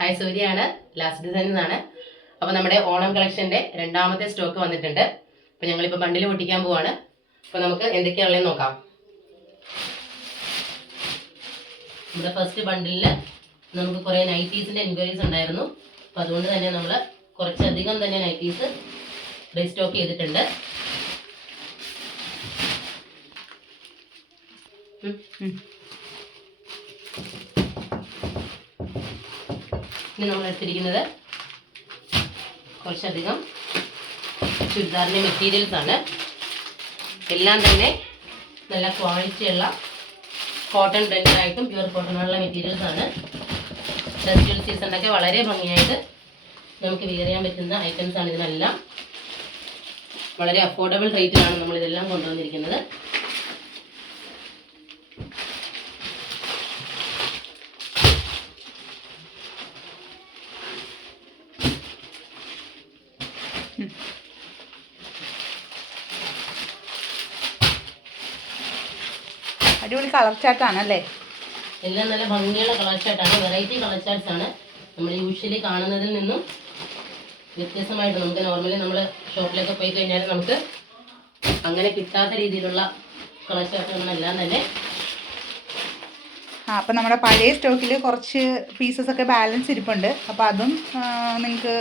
Hi സൂര്യയാണ്, last ഡിസൈനിൽ നിന്നാണ്. അപ്പോൾ നമ്മുടെ ഓണം കളക്ഷൻ്റെ രണ്ടാമത്തെ സ്റ്റോക്ക് വന്നിട്ടുണ്ട്. അപ്പോൾ ഞങ്ങളിപ്പോൾ ബണ്ടിൽ പൊട്ടിക്കാൻ പോവാണ്. അപ്പോൾ നമുക്ക് എന്തൊക്കെയാണുള്ളത് നോക്കാം. നമ്മുടെ ഫസ്റ്റ് ബണ്ടിലിൽ നമുക്ക് കുറേ നൈറ്റീസിൻ്റെ എൻക്വയറീസ് ഉണ്ടായിരുന്നു. അപ്പോൾ അതുകൊണ്ട് തന്നെ നമ്മൾ കുറച്ചധികം തന്നെ നൈറ്റീസ് റീസ്റ്റോക്ക് ചെയ്തിട്ടുണ്ട്. ഇനി നമ്മൾ എടുത്തിരിക്കുന്നത് കുറച്ചധികം ചുരിദാറിൻ്റെ മെറ്റീരിയൽസ് ആണ്. എല്ലാം തന്നെ നല്ല ക്വാളിറ്റിയുള്ള കോട്ടൺ ബ്ലെൻഡായിട്ടും പ്യുവർ കോട്ടണുള്ള മെറ്റീരിയൽസ് ആണ്. ഫെസ്റ്റിവൽ സീസണിലൊക്കെ വളരെ ഭംഗിയായിട്ട് നമുക്ക് വിയർ ചെയ്യാൻ പറ്റുന്ന ഐറ്റംസ് ആണ്. ഇതിനെല്ലാം വളരെ അഫോർഡബിൾ റേറ്റിലാണ് നമ്മളിതെല്ലാം കൊണ്ടുവന്നിരിക്കുന്നത്. അടിപൊളി കളർ ചാർട്ടാണല്ലേ. എല്ലാം നല്ല ഭംഗിയുള്ള കളർ ചാർട്ടാണ്. വെറൈറ്റി കളർ ചാർട്ട്സ് ആണ്. നമ്മൾ യൂഷ്വലി കാണുന്നതിൽ നിന്നും വ്യത്യസ്തമായിട്ട് നമുക്ക് നോർമലി നമ്മൾ ഷോപ്പിലൊക്കെ പോയി കഴിഞ്ഞാൽ നമുക്ക് അങ്ങനെ കിട്ടാത്ത രീതിയിലുള്ള കളർ ചാർട്ടുകളെല്ലാം തന്നെ. അപ്പം നമ്മുടെ പഴയ സ്റ്റോക്കിൽ കുറച്ച് പീസസ് ഒക്കെ ബാലൻസ് ഇരിപ്പുണ്ട്. അപ്പോൾ അതും നിങ്ങൾക്ക്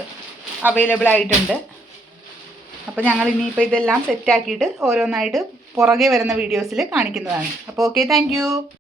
അവൈലബിൾ ആയിട്ടുണ്ട്. അപ്പോൾ ഞങ്ങൾ ഇനിയിപ്പോൾ ഇതെല്ലാം സെറ്റാക്കിയിട്ട് ഓരോന്നായിട്ട് പുറകെ വരുന്ന വീഡിയോസിൽ കാണിക്കുന്നതാണ്. അപ്പോൾ ഓക്കെ, താങ്ക് യു.